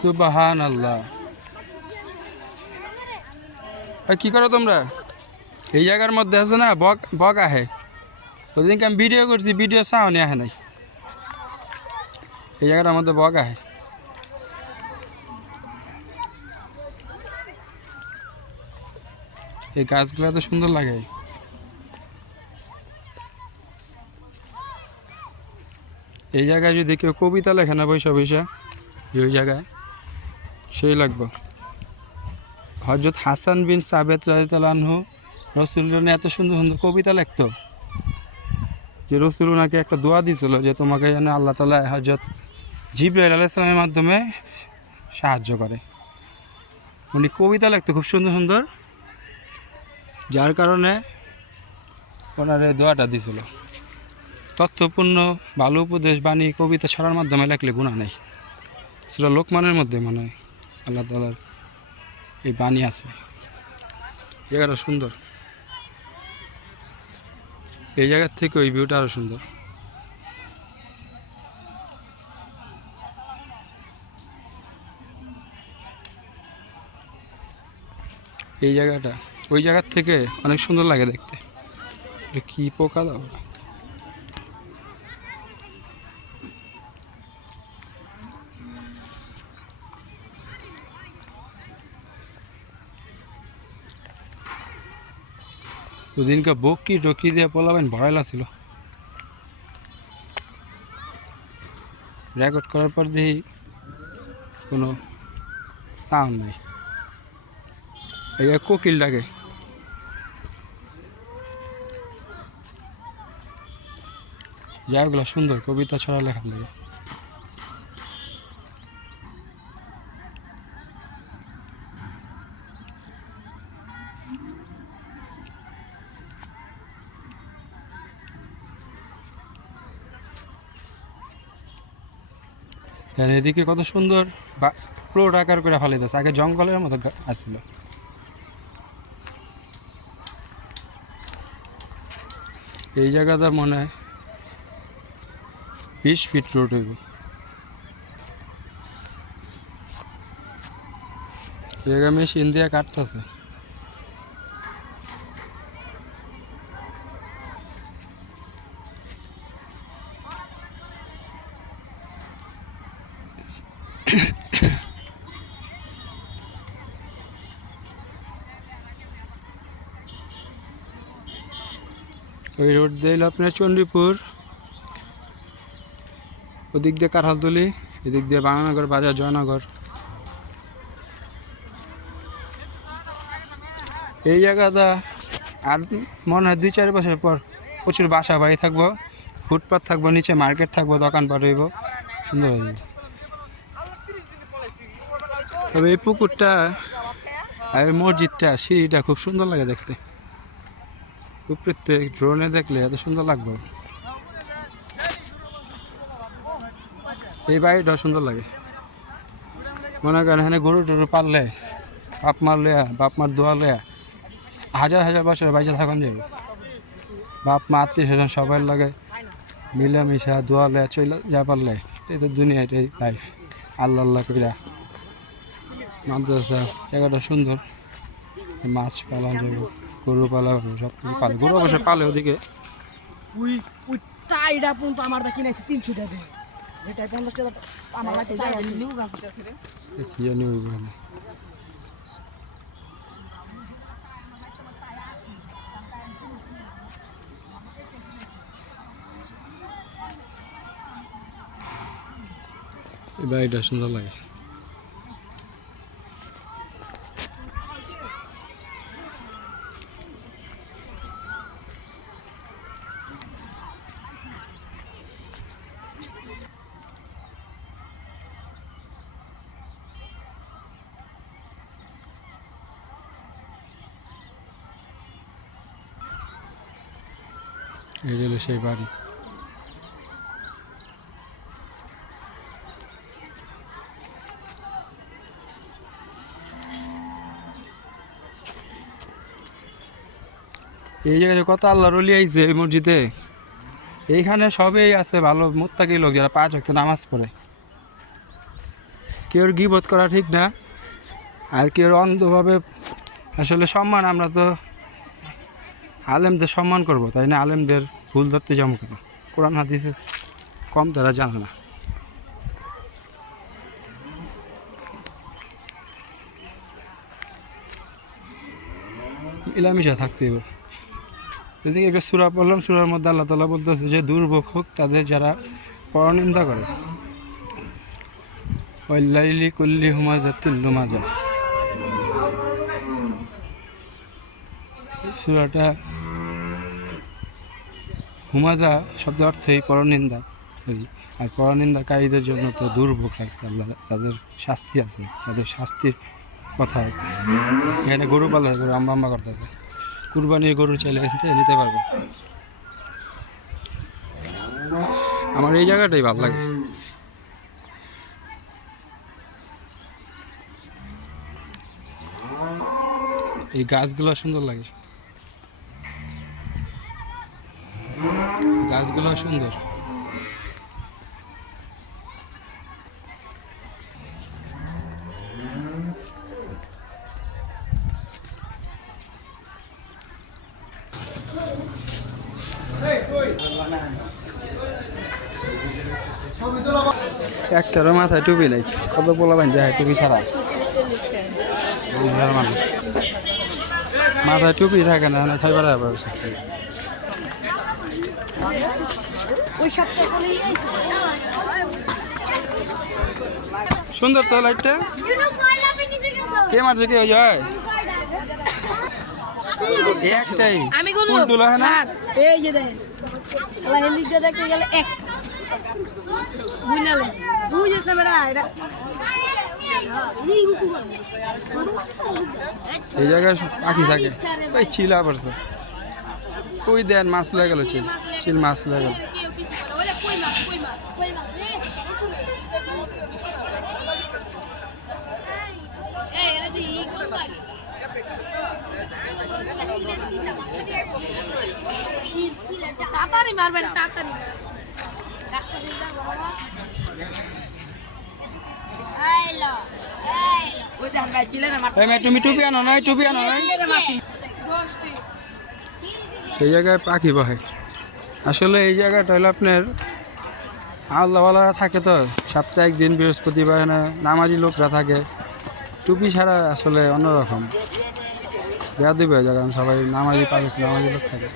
সুবহানাল্লাহ। কি করো তোমরা? এই জায়গার মধ্যে আছে না বক বক আহে। ওদিনকে আমি ভিডিও করছি, ভিডিও সাউন্ড আহে নাই। এই জায়গাটার মধ্যে বক আহে। এই গাছগুলো এত সুন্দর লাগে। এই জায়গায় যদি কেউ কবিতা লেখে না বৈশা বৈশা ওই জায়গায় সেই লাগবে। হযরত হাসান বিন সাবেত রাদিয়াল্লাহু আনহু রাসূলুল্লাহ এত সুন্দর সুন্দর কবিতা লিখতো যে রাসূল ওনাকে একটা দোয়া দিয়েছিল যে তোমাকে যেন আল্লাহ তাআলা হযরত জিবরাইল আলাইহিস সালামের মাধ্যমে সাহায্য করে। উনি কবিতা লিখতো খুব সুন্দর সুন্দর, যার কারণে ওনার এই দোয়াটা দিয়েছিল। তথ্যপূর্ণ ভালো উপদেশ বাণী কবিতা ছড়ার মাধ্যমে লেখলে গুনাহ নেই। সূরা লোকমানের মধ্যে মনে হয় আল্লাহ তাআলার এই বাণী আছে। জায়গাটা সুন্দর। এই জায়গার থেকে ওই ভিউটা আরো সুন্দর। এই জায়গাটা ওই জায়গার থেকে অনেক সুন্দর লাগে দেখতে। কি পোকা দাও। ওদিনকে বকি টকি দিয়ে পোলাবেন ভয় লাগছিল। রেকর্ড করার পর দেখি কোনো সাউন্ড নেই। এই কোকিল ডাকে। জায়গাগুলো সুন্দর, কবিতা ছড়া লেখা লাগে। এদিকে কত সুন্দর প্লট আকার করে ফেলাইতেছে। আগে জঙ্গলের মতো আসছিল। এই জায়গাটা মনে হয় 20 ফিট রোড হইব। জায়গা মেশিন দিয়ে কাটতেছে। ওই রোড দিয়ে আপনার চণ্ডীপুর, ওদিক দিয়ে কাঁঠালতলি, এদিক দিয়ে বাংলানগর বাজার, জয়নগর। এই জায়গাটা আর মনে হয় 2-4 বছর পর প্রচুর বাসা বাড়ি থাকবো, ফুটপাথ থাকবো, নিচে মার্কেট থাকবো, দোকানপাট হইব, সুন্দর হয়ে যাবে। তবে এই পুকুরটা আর মসজিদটা সিঁড়িটা খুব সুন্দর লাগে দেখতে। উপরে ড্রোনে দেখলে এত সুন্দর লাগবে। এই বাড়িটা সুন্দর লাগে। মনে করেন এখানে গরু টরু পাললে বাপ মার লয়া, বাপ মার দোয়া লয়া হাজার হাজার বছর বাইচে থাকুন যাবে। বাপ মা আত্মীয় স্বজন সবাই লাগে মিলামিশা দোয়া লয়া চলে যা পারলে এই তো দুনিয়া, এটাই লাইফ। আল্লাহ আল্লাহ কইরা মাদ্রাসা, জায়গাটা সুন্দর। মাছ পালা যাবে, গরু পালা সব কিছু পালে। গরু অবশ্য পালে ওদিকে। ওই টাইডা পর্যন্ত আমার দা কিনেছি 300 টাকা দিয়ে। যেটা 50 টাকা আমার লাগে টাইডা নিউ গাছ আছে রে। কি জানি ওই বলে। এই বাড়িটা সুন্দর লাগে। এই হলো সেই বাড়ি। এই জায়গায় কত আল্লাহর ওলি আইছে এই মসজিদে। এইখানে সবই আছে ভালো মুত্তাকি লোক, যারা 5 ওয়াক্ত নামাজ পড়ে। কেউ গীবত করা ঠিক না, আর কেউ অন্ধভাবে আসলে সম্মান, আমরা তো আলেমদের সম্মান করব, তাই না? আলেমদের ভুল ধরতে যাবো কেন? কোরআন হাদিসে কম তারা জানে না। মিলামিশা থাকতে হবে। এদিকে একটা সূরা পড়লাম, সূরার মধ্যে আল্লাহ তাআলা বলতেছে যে দুর্ভোগ হোক তাদের যারা পরনিন্দা করে। ওয়াল্লাইলি কুল্লি হুমাজাতিল লুমাজা। সূরাটা হুমাজা শব্দ অর্থই পরনিন্দা, আর পরনিন্দাকারীদের জন্য তো দুর্ভোগ রাখছে আল্লাহ, তাদের শাস্তি আছে, তাদের শাস্তির কথা আছে। এখানে গরু পালা হয়, গরু আম্বা করতে হবে, কুরবানি গরু চাইলে নিতে পারবে। আমার এই জায়গাটাই ভালো লাগে। এই গাছগুলো সুন্দর লাগে, গাছগুলো সুন্দর। একটারও মাথায় টুপি নেই, কত পোলা বান যায় টুপি ছাড়া। মানুষ মাথায় টুপি থাকে না, খাইবার সুন্দর তো লাইটটা। কে মারছে, কে যায় একটাই আমি কোন ফুলটুলা হয় না। এই যে দেখেন আল্লাহ হেলিক দে দেখতে গেলে এক বুঝনালে বুঝছ না বেটা এটা এই জায়গায় পাখি থাকে, তাই চিলা পড়ছে। ওই দেন মাছ লেগে গেল, চিল চিল মাছ লেগে গেল। কেউ কিছু করে ওরে কই মাছ এই এরা দি ই কোন লাগে তাড়াতাড়ি মারবেন তাড়াতাড়ি ওই দেখেন ভাই চিলে না এই মেয়ে, তুমি টুপি আনো নাই, টুপি আনো নাই। দশটি এই জায়গায় পাখি বহে। আসলে এই জায়গাটা হলো আপনার আল্লাহওয়ালা থাকে তো, সপ্তাহে একদিন বৃহস্পতিবার না নামাজি লোকরা থাকে। টুপি ছাড়া আসলে অন্যরকম বেয়াদবি হয়ে যায়, কারণ সবাই নামাজি লোক থাকে।